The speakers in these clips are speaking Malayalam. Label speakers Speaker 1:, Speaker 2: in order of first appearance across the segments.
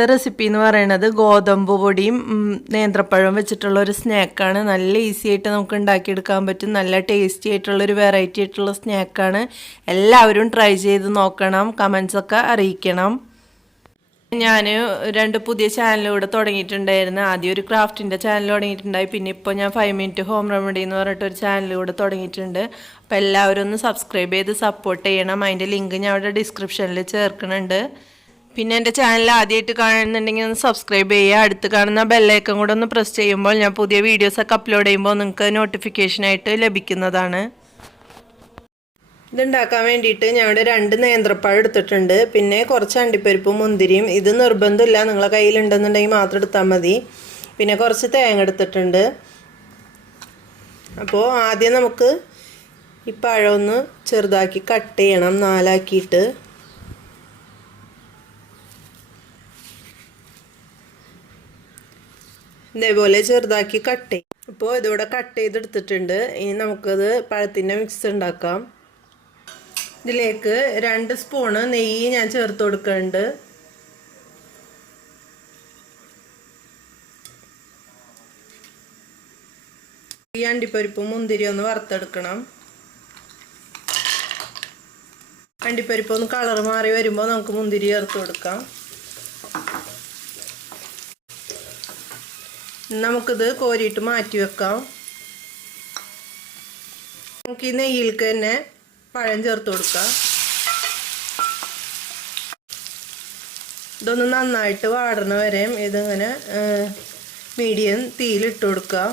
Speaker 1: റെസിപ്പി എന്ന് പറയുന്നത് ഗോതമ്പ് പൊടിയും നേന്ത്രപ്പഴവും വെച്ചിട്ടുള്ള ഒരു സ്നാക്കാണ്. നല്ല ഈസി ആയിട്ട് നമുക്ക് ഉണ്ടാക്കിയെടുക്കാൻ പറ്റും. നല്ല ടേസ്റ്റി ആയിട്ടുള്ള ഒരു വെറൈറ്റി ആയിട്ടുള്ള സ്നാക്കാണ്. എല്ലാവരും ട്രൈ ചെയ്ത് നോക്കണം. കമൻസൊക്കെ അറിയിക്കണം. ഞാൻ രണ്ട് പുതിയ ചാനലിലൂടെ തുടങ്ങിയിട്ടുണ്ടായിരുന്നു. ആദ്യം ഒരു ക്രാഫ്റ്റിന്റെ ചാനൽ തുടങ്ങിയിട്ടുണ്ടായി. പിന്നെ ഇപ്പോൾ ഞാൻ ഫൈവ് മിനിറ്റ് ഹോം റെമഡി എന്ന് പറഞ്ഞിട്ട് ഒരു ചാനലിലൂടെ തുടങ്ങിയിട്ടുണ്ട്. അപ്പോൾ എല്ലാവരും ഒന്ന് സബ്സ്ക്രൈബ് ചെയ്ത് സപ്പോർട്ട് ചെയ്യണം. അതിന്റെ ലിങ്ക് ഞാൻ അവിടെ ഡിസ്ക്രിപ്ഷനിൽ ചേർക്കുന്നുണ്ട് പിന്നെ എന്റെ ചാനൽ ആദ്യമായിട്ട് കാണുന്നുണ്ടെങ്കിൽ ഒന്ന് സബ്സ്ക്രൈബ് ചെയ്യുക. അടുത്ത് കാണുന്ന ബെല്ലൈക്കൺ കൂടെ ഒന്ന് പ്രസ് ചെയ്യുമ്പോൾ ഞാൻ പുതിയ വീഡിയോസൊക്കെ അപ്ലോഡ് ചെയ്യുമ്പോൾ നിങ്ങൾക്ക് നോട്ടിഫിക്കേഷനായിട്ട് ലഭിക്കുന്നതാണ്. ഇതുണ്ടാക്കാൻ വേണ്ടിയിട്ട് ഞാൻ ഇവിടെ രണ്ട് നേന്ത്രപ്പഴം എടുത്തിട്ടുണ്ട്. പിന്നെ കുറച്ച് അണ്ടിപ്പരിപ്പും മുന്തിരിയും. ഇത് നിർബന്ധമില്ല. നിങ്ങളെ കയ്യിലുണ്ടെന്നുണ്ടെങ്കിൽ മാത്രം എടുത്താൽ മതി. പിന്നെ കുറച്ച് തേങ്ങ എടുത്തിട്ടുണ്ട്. അപ്പോൾ ആദ്യം നമുക്ക് ഈ പഴമൊന്ന് ചെറുതാക്കി കട്ട് ചെയ്യണം. നാലാക്കിയിട്ട്. ഇതേപോലെ ചെറുതാക്കി കട്ട് ചെയ്യും. അപ്പോൾ ഇതിവിടെ കട്ട് ചെയ്തെടുത്തിട്ടുണ്ട്. ഇനി നമുക്കത് പഴത്തിന്റെ മിക്സ് ഉണ്ടാക്കാം ഇതിലേക്ക് രണ്ട് സ്പൂണ് നെയ്യ് ഞാൻ ചേർത്ത് കൊടുക്കുന്നുണ്ട് ഈ അണ്ടിപ്പരിപ്പും മുന്തിരി ഒന്ന് വറുത്തെടുക്കണം. അണ്ടിപ്പരിപ്പ് ഒന്ന് കളർ മാറി വരുമ്പോൾ നമുക്ക് മുന്തിരി ചേർത്ത് കൊടുക്കാം. നമുക്കിത് കോരിയിട്ട് മാറ്റി വെക്കാം. നമുക്ക് ഈ നെയ്യിലേക്ക് തന്നെ പഴം ചേർത്ത് കൊടുക്കാം. ഇതൊന്ന് നന്നായിട്ട് വാടണ വരെയും ഇതിങ്ങനെ മീഡിയം തീയിലിട്ട് കൊടുക്കുക.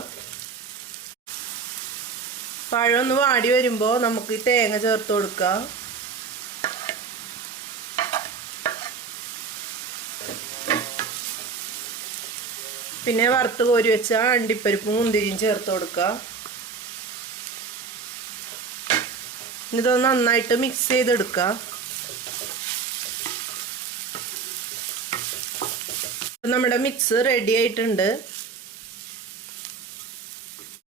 Speaker 1: പഴം ഒന്ന് വാടി വരുമ്പോൾ നമുക്ക് ഈ തേങ്ങ ചേർത്ത് കൊടുക്കുക പിന്നെ വറുത്ത് കോരി വെച്ച അണ്ടിപ്പരിപ്പും മുന്തിരിയും ചേർത്ത് കൊടുക്കുക. ഇതൊന്ന് നന്നായിട്ട് മിക്സ് ചെയ്തെടുക്കുക നമ്മുടെ മിക്സ് റെഡി ആയിട്ടുണ്ട്.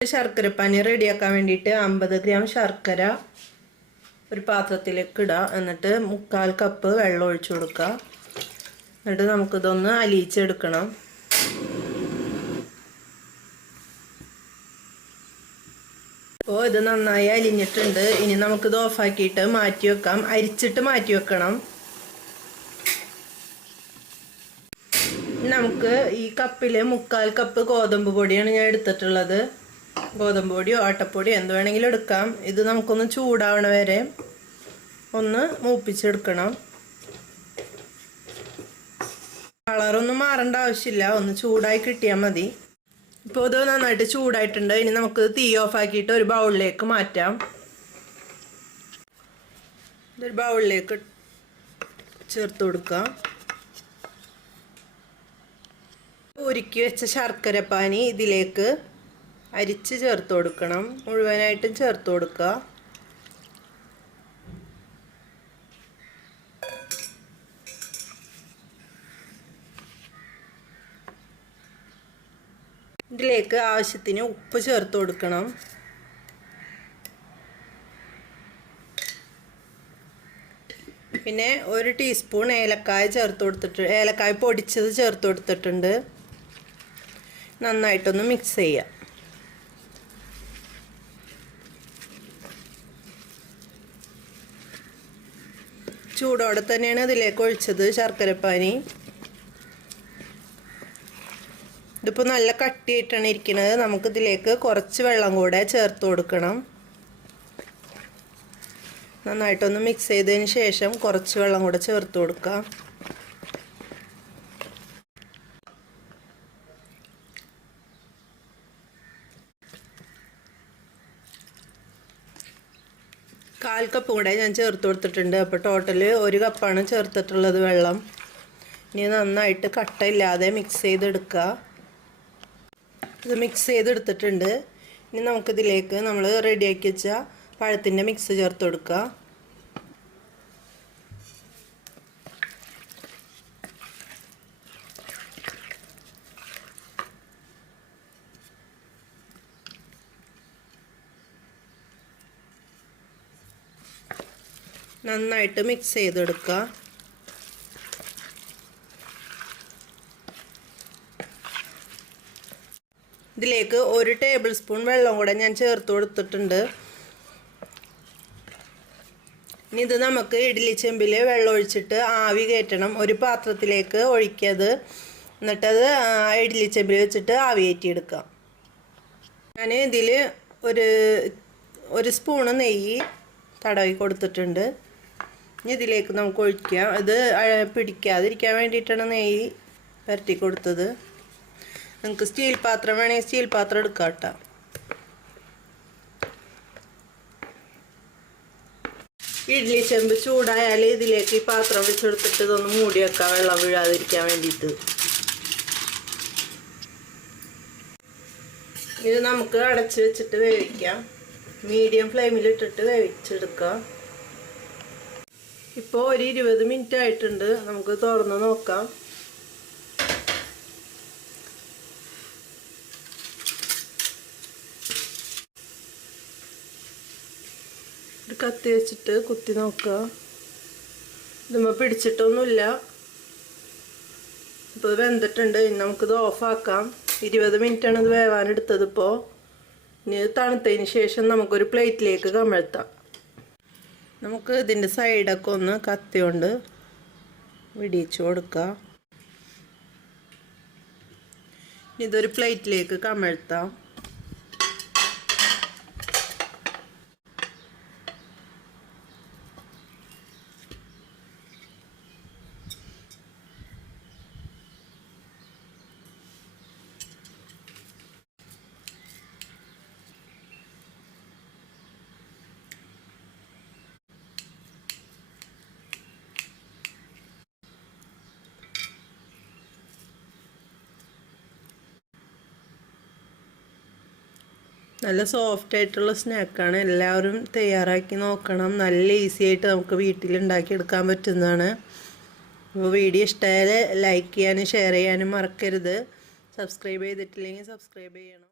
Speaker 1: ശർക്കര ശർക്കരപ്പാനി റെഡിയാക്കാൻ വേണ്ടിയിട്ട് അമ്പത് ഗ്രാം ശർക്കര ഒരു പാത്രത്തിലേക്ക് ഇടുക എന്നിട്ട് മുക്കാൽ കപ്പ് വെള്ളം ഒഴിച്ചു കൊടുക്കുക എന്നിട്ട് നമുക്കിതൊന്ന് അലിയിച്ചെടുക്കണം. അപ്പോൾ ഇത് നന്നായി അലിഞ്ഞിട്ടുണ്ട്. ഇനി നമുക്കിത് ഓഫാക്കിയിട്ട് മാറ്റി വെക്കാം. അരിച്ചിട്ട് മാറ്റി വെക്കണം. നമുക്ക് ഈ കപ്പിൽ മുക്കാൽ കപ്പ് ഗോതമ്പ് പൊടിയാണ് ഞാൻ എടുത്തിട്ടുള്ളത്. ഗോതമ്പ് പൊടിയോ ആട്ടപ്പൊടിയോ എന്ത് വേണമെങ്കിലും എടുക്കാം. ഇത് നമുക്കൊന്ന് ചൂടാവണ വരെ ഒന്ന് മൂപ്പിച്ചെടുക്കണം. കളറൊന്നും മാറേണ്ട ആവശ്യമില്ല. ഒന്ന് ചൂടായി കിട്ടിയാൽ മതി. ഇപ്പോൾ ഇത് നന്നായിട്ട് ചൂടായിട്ടുണ്ട്. ഇനി നമുക്ക് തീ ഓഫ് ആക്കിയിട്ട് ഒരു ബൗളിലേക്ക് മാറ്റാം. ഇതൊരു ബൗളിലേക്ക് ചേർത്ത് കൊടുക്കാം. ഉരുക്കി വെച്ച ശർക്കര പാനി ഇതിലേക്ക് അരിച്ച് ചേർത്ത് കൊടുക്കണം. മുഴുവനായിട്ടും ചേർത്ത് കൊടുക്കുക. ഇതിലേക്ക് ആവശ്യത്തിന് ഉപ്പ് ചേർത്ത് കൊടുക്കണം. പിന്നെ ഒരു ടീസ്പൂൺ ഏലക്കായ ചേർത്ത് കൊടുത്തിട്ട് ഏലക്കായ പൊടിച്ചത് ചേർത്ത് കൊടുത്തിട്ടുണ്ട്. നന്നായിട്ടൊന്ന് മിക്സ് ചെയ്യുക ചൂടോടെ തന്നെയാണ് അതിലേക്ക് ഒഴിച്ചത് ശർക്കരപ്പാനി. ഇതിപ്പോൾ നല്ല കട്ടിയായിട്ടാണ് ഇരിക്കുന്നത് നമുക്കിതിലേക്ക് കുറച്ച് വെള്ളം കൂടെ ചേർത്ത് കൊടുക്കണം. നന്നായിട്ടൊന്ന് മിക്സ് ചെയ്തതിന് ശേഷം കുറച്ച് വെള്ളം കൂടെ ചേർത്ത് കൊടുക്കാം. കാൽ കപ്പ് കൂടെ ഞാൻ ചേർത്ത് കൊടുത്തിട്ടുണ്ട്. അപ്പോൾ ടോട്ടൽ ഒരു കപ്പാണ് ചേർത്തിട്ടുള്ളത് വെള്ളം. ഇനി നന്നായിട്ട് കട്ടയില്ലാതെ മിക്സ് ചെയ്തെടുക്കുക. ഇത് മിക്സ് ചെയ്തെടുത്തിട്ടുണ്ട്. ഇനി നമുക്കിതിലേക്ക് നമ്മൾ റെഡിയാക്കി വെച്ച പഴത്തിന്റെ മിക്സ് ചേർത്ത് കൊടുക്കുക നന്നായിട്ട് മിക്സ് ചെയ്തെടുക്കുക ഇതിലേക്ക് ഒരു ടേബിൾ സ്പൂൺ വെള്ളം കൂടെ ഞാൻ ചേർത്ത് കൊടുത്തിട്ടുണ്ട്. ഇനി ഇത് നമുക്ക് ഇഡ്ഡലി ചെമ്പിൽ വെള്ളം ഒഴിച്ചിട്ട് ആവി കയറ്റണം. ഒരു പാത്രത്തിലേക്ക് ഒഴിക്കത് എന്നിട്ടത് ഇഡ്ഡലി ചെമ്പിൽ വെച്ചിട്ട് ആവി കയറ്റിയെടുക്കാം ഞാൻ ഇതിൽ ഒരു ഒരു സ്പൂണ് നെയ്യ് തടവി കൊടുത്തിട്ടുണ്ട്. ഇനി ഇതിലേക്ക് നമുക്ക് ഒഴിക്കാം. ഇത് പിടിക്കാതിരിക്കാൻ വേണ്ടിയിട്ടാണ് നെയ്യ് പരട്ടി കൊടുത്തത്. നിങ്ങൾക്ക് സ്റ്റീൽ പാത്രം വേണമെങ്കിൽ സ്റ്റീൽ പാത്രം എടുക്കാം കേട്ടോ. ഇഡ്ഡലി ചെമ്പ് ചൂടായാൽ ഇതിലേക്ക് ഈ പാത്രം വെച്ചെടുത്തിട്ട് ഇതൊന്ന് മൂടി വെക്കാം വെള്ളം വീഴാതിരിക്കാൻ വേണ്ടിയിട്ട്. ഇത് നമുക്ക് അടച്ച് വെച്ചിട്ട് വേവിക്കാം. മീഡിയം ഫ്ലെയിമിൽ ഇട്ടിട്ട് വേവിച്ചെടുക്കാം. ഇപ്പോൾ ഒരു ഇരുപത് മിനിറ്റ് ആയിട്ടുണ്ട്. നമുക്ക് തുറന്ന് നോക്കാം. കത്തി വെച്ചിട്ട് കുത്തി നോക്കുക. ഇതുമ്മ പിടിച്ചിട്ടൊന്നുമില്ല. ഇപ്പോൾ ഇത് വെന്തിട്ടുണ്ട്. ഇനി നമുക്കിത് ഓഫാക്കാം. ഇരുപത് മിനിറ്റാണ് ഇത് വേവാനെടുത്തത് ഇപ്പോൾ ഇനി ഇത് തണുത്തതിന് ശേഷം നമുക്കൊരു പ്ലേറ്റിലേക്ക് കമഴ്ത്താം. നമുക്ക് ഇതിന്റെ സൈഡൊക്കെ ഒന്ന് കത്തി കൊണ്ട് വിടിയിച്ചു കൊടുക്കാം ഇതൊരു പ്ലേറ്റിലേക്ക് കമഴ്ത്താം. നല്ല സോഫ്റ്റ് ആയിട്ടുള്ള സ്നാക്കാണ് എല്ലാവരും തയ്യാറാക്കി നോക്കണം. നല്ല ഈസി ആയിട്ട് നമുക്ക് വീട്ടിൽ ഉണ്ടാക്കിയെടുക്കാൻ പറ്റുന്നതാണ്. അപ്പോൾ വീഡിയോ ഇഷ്ടമായാൽ ലൈക്ക് ചെയ്യാനും ഷെയർ ചെയ്യാനും മറക്കരുത്. സബ്സ്ക്രൈബ് ചെയ്തിട്ടില്ലെങ്കിൽ സബ്സ്ക്രൈബ് ചെയ്യണം.